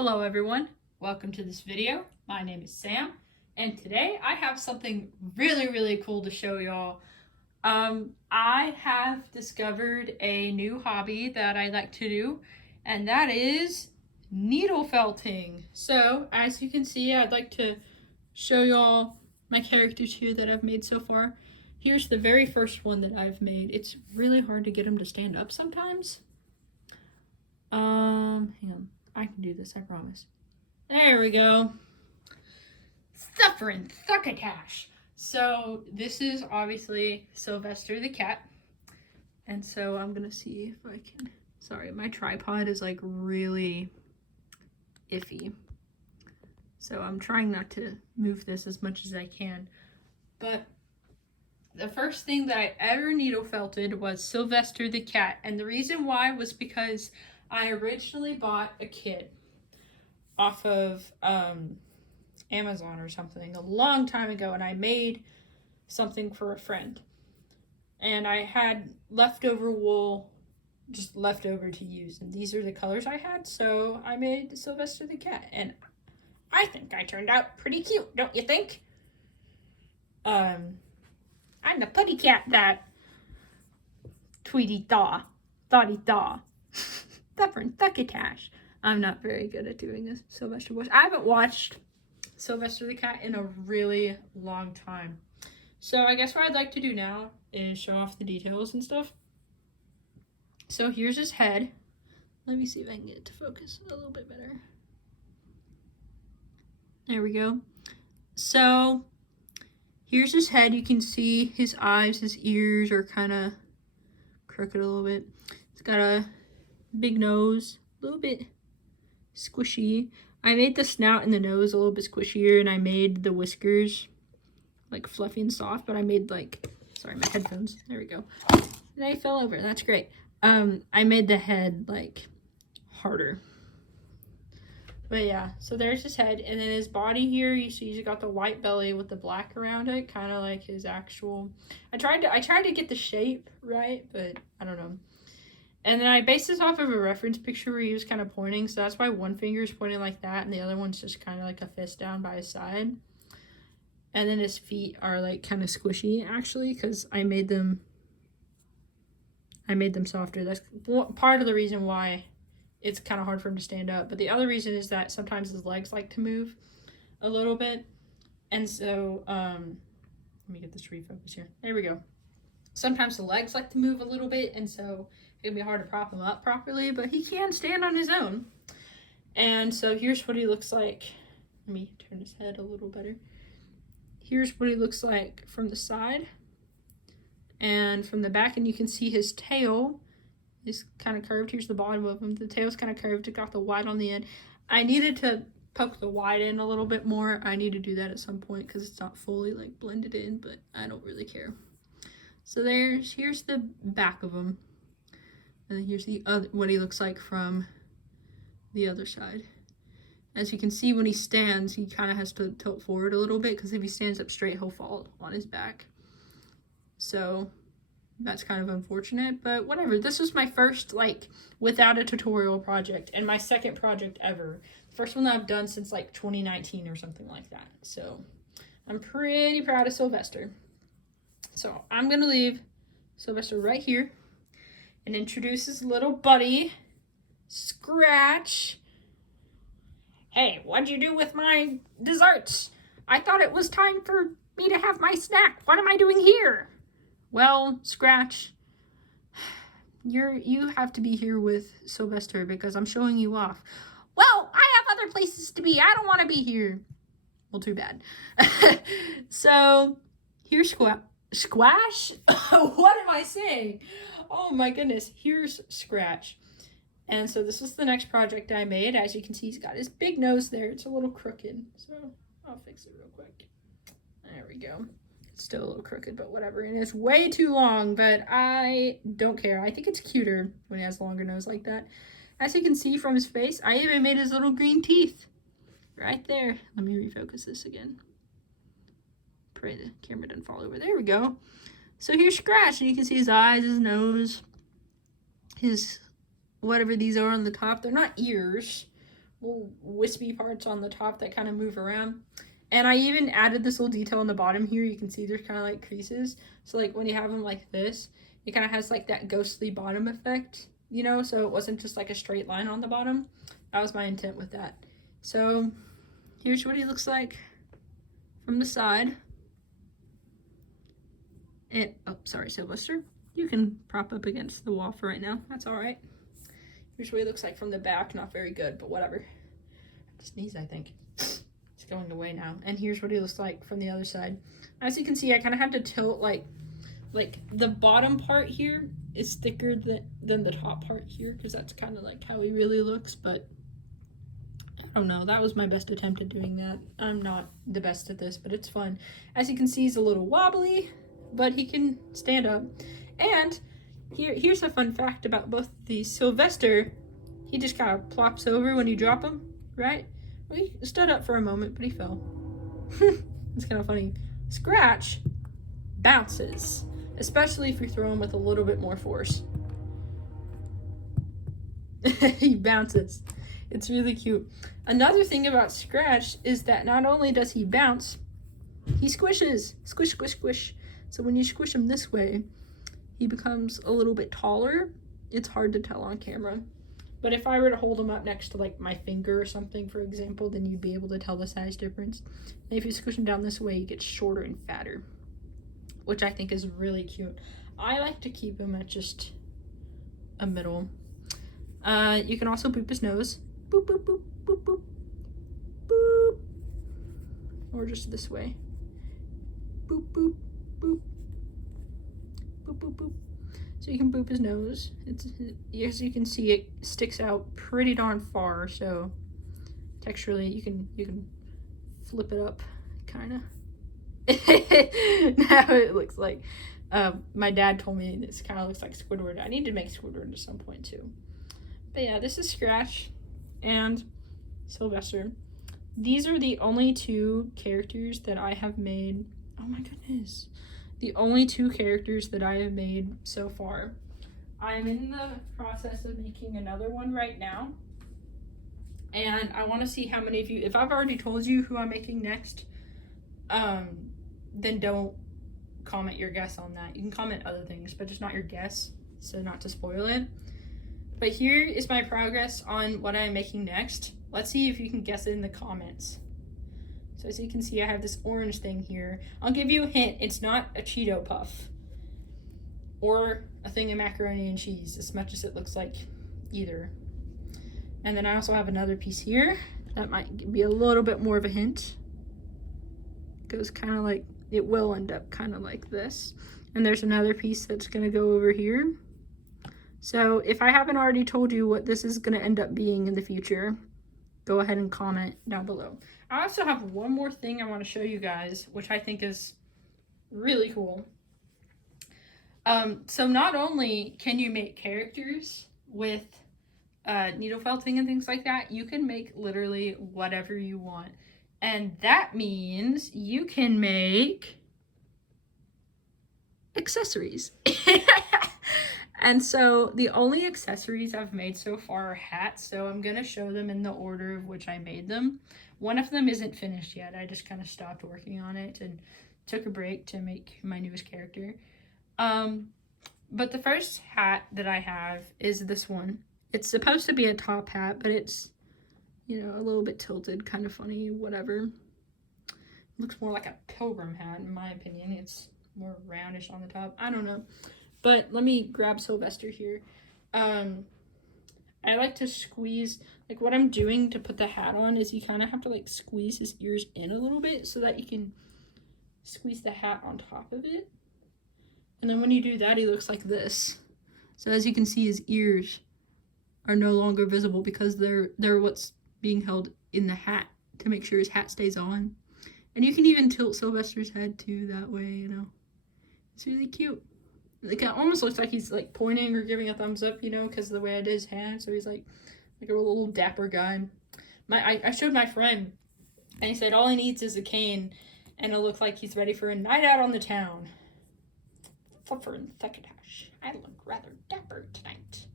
Hello everyone, welcome to this video. My name is Sam, and today I have something really cool to show y'all. I have discovered a new hobby that I like to do, and that is needle felting. So, as you can see, I'd like to show y'all my characters here that I've made so far. Here's the very first one that I've made. It's really hard to get him to stand up sometimes. Hang on. I can do this, I promise. There we go. Suffering Succotash. So this is obviously Sylvester the cat. And so I'm gonna see if I can, sorry, my tripod is like really iffy. So I'm trying not to move this as much as I can. But the first thing that I ever needle felted was Sylvester the cat. And the reason why was because I originally bought a kit off of Amazon or something a long time ago, and I made something for a friend. And I had leftover wool, just leftover to use, and these are the colors I had, so I made Sylvester the cat, and I think I turned out pretty cute, don't you think? I'm the putty cat that Tweety Thaw, Thoughty Thaw. Different Succotash. I'm not very good at doing this Sylvester voice. I haven't watched Sylvester the cat in a really long time. So I guess what I'd like to do now is show off the details and stuff. So here's his head. Let me see if I can get it to focus a little bit better. There we go. So here's his head. You can see his eyes, his ears are kind of crooked a little bit. It's got a big nose, a little bit squishy. I made the snout and the nose a little bit squishier, and I made the whiskers like fluffy and soft, but I made like, sorry, my headphones, there we go. They fell over, that's great. I made the head like harder. But yeah, so there's his head, and then his body here, you see he's got the white belly with the black around it, kind of like his actual, I tried to get the shape right, but I don't know. And then I based this off of a reference picture where he was kind of pointing, so that's why one finger is pointing like that, and the other one's just kind of like a fist down by his side. And then his feet are like kind of squishy, actually, because I made them softer. That's part of the reason why it's kind of hard for him to stand up. But the other reason is that sometimes his legs like to move a little bit. And so, let me get this to refocus here. There we go. Sometimes the legs like to move a little bit, and so it can be hard to prop him up properly, but he can stand on his own. And so here's what he looks like. Let me turn his head a little better. Here's what he looks like from the side and from the back, and you can see his tail is kind of curved. Here's the bottom of him. The tail's kind of curved. It got the white on the end. I needed to poke the white in a little bit more. I need to do that at some point because it's not fully like blended in, but I don't really care. So here's the back of him. And then here's the other, what he looks like from the other side. As you can see, when he stands, he kind of has to tilt forward a little bit, because if he stands up straight, he'll fall on his back. So that's kind of unfortunate, but whatever. This was my first, like, without a tutorial project, and my second project ever. The first one that I've done since, like, 2019 or something like that. So I'm pretty proud of Sylvester. So I'm going to leave Sylvester right here and introduce his little buddy, Scratch. Hey, what'd you do with my desserts? I thought it was time for me to have my snack. What am I doing here? Well, Scratch, you have to be here with Sylvester because I'm showing you off. Well, I have other places to be. I don't want to be here. Well, too bad. So, here's Squash? What am I saying? Oh my goodness. Here's Scratch. And so this is the next project I made. As you can see, he's got his big nose there. It's a little crooked. So I'll fix it real quick. There we go. It's still a little crooked, but whatever. And it's way too long, but I don't care. I think it's cuter when he has a longer nose like that. As you can see from his face, I even made his little green teeth right there. Let me refocus this again. Pray the camera doesn't fall over. There we go. So here's Scratch, and you can see his eyes, his nose, his whatever these are on the top. They're not ears, little wispy parts on the top that kind of move around. And I even added this little detail on the bottom here. You can see there's kind of like creases. So like when you have them like this, it kind of has like that ghostly bottom effect, you know? So it wasn't just like a straight line on the bottom. That was my intent with that. So here's what he looks like from the side. And, oh, sorry, Sylvester. You can prop up against the wall for right now. That's all right. Here's what he looks like from the back. Not very good, but whatever. I sneeze, I think. It's going away now. And here's what he looks like from the other side. As you can see, I kind of have to tilt like the bottom part here is thicker than the top part here, because that's kind of like how he really looks. But I don't know. That was my best attempt at doing that. I'm not the best at this, but it's fun. As you can see, he's a little wobbly, but he can stand up. And here's a fun fact about both these. Sylvester, he just kind of plops over when you drop him, right? Well, he stood up for a moment, but he fell. It's kind of funny. Scratch bounces, especially if you throw him with a little bit more force. He bounces. It's really cute. Another thing about Scratch is that not only does he bounce, he squishes. Squish, squish, squish. So when you squish him this way, he becomes a little bit taller. It's hard to tell on camera. But if I were to hold him up next to like my finger or something, for example, then you'd be able to tell the size difference. And if you squish him down this way, he gets shorter and fatter, which I think is really cute. I like to keep him at just a middle. You can also boop his nose. Boop, boop, boop, boop, boop, boop. Or just this way. Boop, boop, boop. Boop, boop, boop. So you can boop his nose. As you can see, it sticks out pretty darn far. So texturally, you can flip it up, kind of. Now it looks like. My dad told me this kind of looks like Squidward. I need to make Squidward at some point too. But yeah, this is Scratch and Sylvester. These are the only two characters that I have made. Oh my goodness. The only two characters that I have made so far. I'm in the process of making another one right now. And I want to see how many of you, if I've already told you who I'm making next, then don't comment your guess on that. You can comment other things, but just not your guess, so not to spoil it. But here is my progress on what I'm making next. Let's see if you can guess it in the comments. So as you can see, I have this orange thing here. I'll give you a hint. It's not a Cheeto Puff or a thing of macaroni and cheese, as much as it looks like either. And then I also have another piece here. That might be a little bit more of a hint. It goes kind of like, it will end up kind of like this. And there's another piece that's going to go over here. So if I haven't already told you what this is going to end up being in the future, go ahead and comment down below. I also have one more thing I want to show you guys, which I think is really cool. So not only can you make characters with needle felting and things like that, you can make literally whatever you want. And that means you can make accessories. And so the only accessories I've made so far are hats, so I'm going to show them in the order of which I made them. One of them isn't finished yet. I just kind of stopped working on it and took a break to make my newest character. But the first hat that I have is this one. It's supposed to be a top hat, but it's, you know, a little bit tilted, kind of funny, whatever. It looks more like a pilgrim hat, in my opinion. It's more roundish on the top. I don't know. But let me grab Sylvester here. I like to squeeze, like what I'm doing to put the hat on is you kind of have to like squeeze his ears in a little bit so that you can squeeze the hat on top of it. And then when you do that, he looks like this. So as you can see, his ears are no longer visible because they're what's being held in the hat to make sure his hat stays on. And you can even tilt Sylvester's head too that way, you know. It's really cute. Like, it almost looks like he's like pointing or giving a thumbs up, you know, because of the way I did his hand. So he's like a little dapper guy. I showed my friend, and he said all he needs is a cane, and it'll look like he's ready for a night out on the town. Fluffer and Thuckatash. I look rather dapper tonight.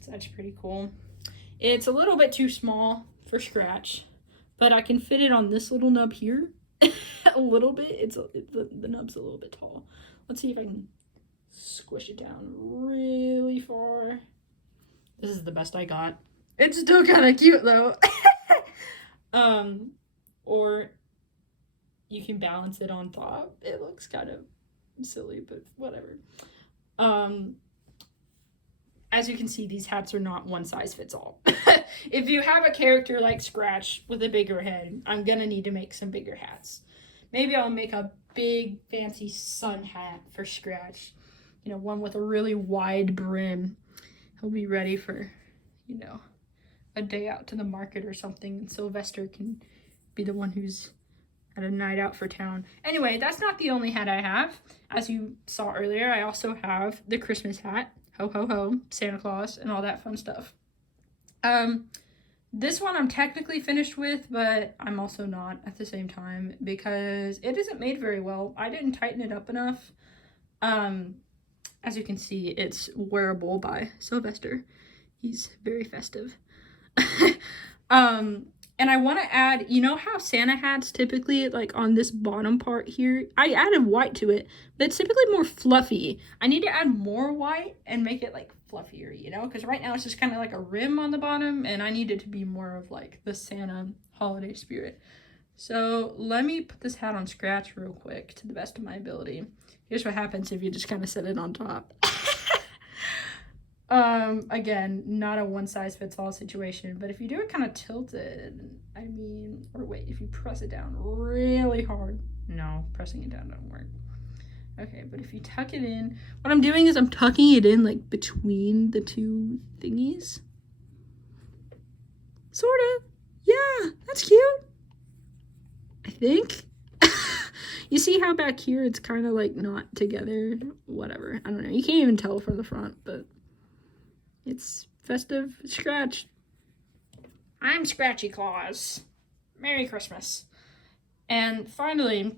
So that's pretty cool. It's a little bit too small for Scratch, but I can fit it on this little nub here a little bit. The nub's a little bit tall. Let's see if I can squish it down really far. This is the best I got. It's still kind of cute though. Or you can balance it on top. It looks kind of silly, but whatever. As you can see, these hats are not one size fits all. If you have a character like Scratch with a bigger head, I'm gonna need to make some bigger hats. Maybe I'll make a big fancy sun hat for Scratch. You know, one with a really wide brim. He'll be ready for, you know, a day out to the market or something, and Sylvester can be the one who's at a night out for town. Anyway, that's not the only hat I have. As you saw earlier, I also have the Christmas hat, ho ho ho, Santa Claus, and all that fun stuff. This one I'm technically finished with, but I'm also not at the same time because it isn't made very well. I didn't tighten it up enough. As you can see, it's wearable by Sylvester. He's very festive. And I want to add, you know how Santa hats typically, like on this bottom part here, I added white to it, but it's typically more fluffy. I need to add more white and make it like fluffier, you know, because right now it's just kind of like a rim on the bottom, and I need it to be more of like the Santa holiday spirit. So let me put this hat on Scratch real quick to the best of my ability. Here's what happens if you just kind of set it on top. Again, not a one-size-fits-all situation, but if you do it kind of tilted, I mean, or wait, if you press it down really hard, no, pressing it down doesn't work. Okay, but if you tuck it in, what I'm doing is I'm tucking it in, like, between the two thingies. Sort of. Yeah, that's cute. I think. You see how back here it's kind of, like, not together? Whatever. I don't know. You can't even tell from the front, but it's festive Scratch. I'm Scratchy Claus. Merry Christmas. And finally,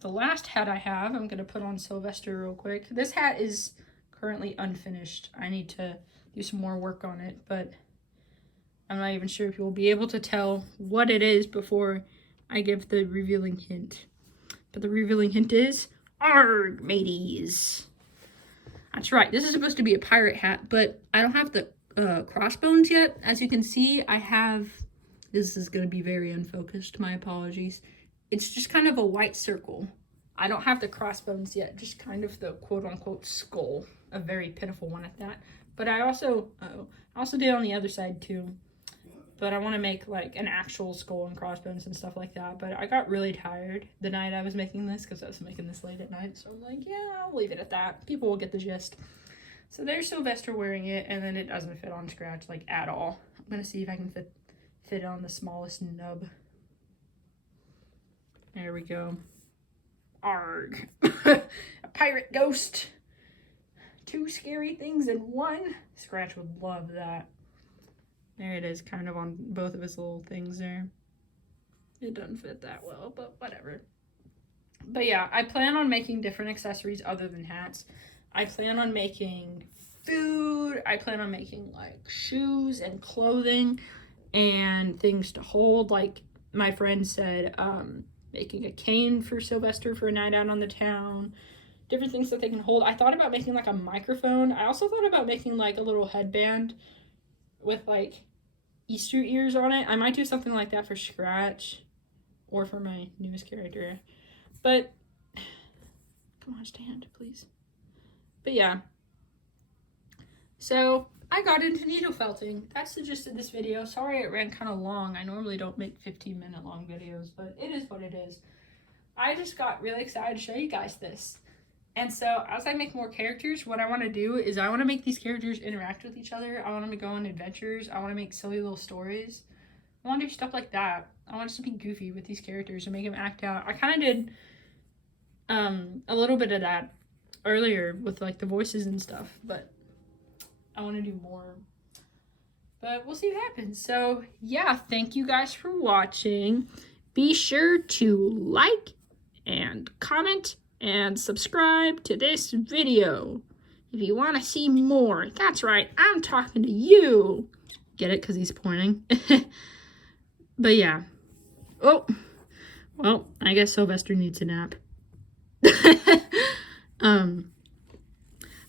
the last hat I have, I'm going to put on Sylvester real quick. This hat is currently unfinished. I need to do some more work on it, but I'm not even sure if you'll be able to tell what it is before I give the revealing hint. But the revealing hint is, arg, mateys. That's right, this is supposed to be a pirate hat, but I don't have the crossbones yet. As you can see, I have, this is going to be very unfocused, my apologies. It's just kind of a white circle. I don't have the crossbones yet, just kind of the quote-unquote skull, a very pitiful one at that. But I also did on the other side too. But I want to make like an actual skull and crossbones and stuff like that. But I got really tired the night I was making this because I was making this late at night. So I'm like, yeah, I'll leave it at that. People will get the gist. So there's Sylvester wearing it, and then it doesn't fit on Scratch like at all. I'm going to see if I can fit it on the smallest nub. There we go. Arg. A pirate ghost. 2 scary things in one. Scratch would love that. There it is, kind of on both of his little things there. It doesn't fit that well, but whatever. But yeah, I plan on making different accessories other than hats. I plan on making food. I plan on making like shoes and clothing and things to hold. Like my friend said, making a cane for Sylvester for a night out on the town. Different things that they can hold. I thought about making like a microphone. I also thought about making like a little headband with like Easter ears on it. I might do something like that for Scratch or for my newest character. But come on, stand, please. But yeah. So I got into needle felting. That's the gist of this video. Sorry it ran kind of long. I normally don't make 15-minute long videos, but it is what it is. I just got really excited to show you guys this. And so as I make more characters, what I want to do is I want to make these characters interact with each other. I want them to go on adventures. I want to make silly little stories. I want to do stuff like that. I want us to be goofy with these characters and make them act out. I kind of did a little bit of that earlier with like the voices and stuff, but I want to do more. But we'll see what happens. So yeah, thank you guys for watching. Be sure to like and comment and subscribe to this video if you want to see more. That's right, I'm talking to you. Get it? Because he's pointing. But yeah. Oh, well, I guess Sylvester needs a nap. And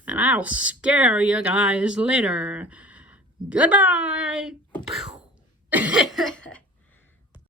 I'll scare you guys later. Goodbye.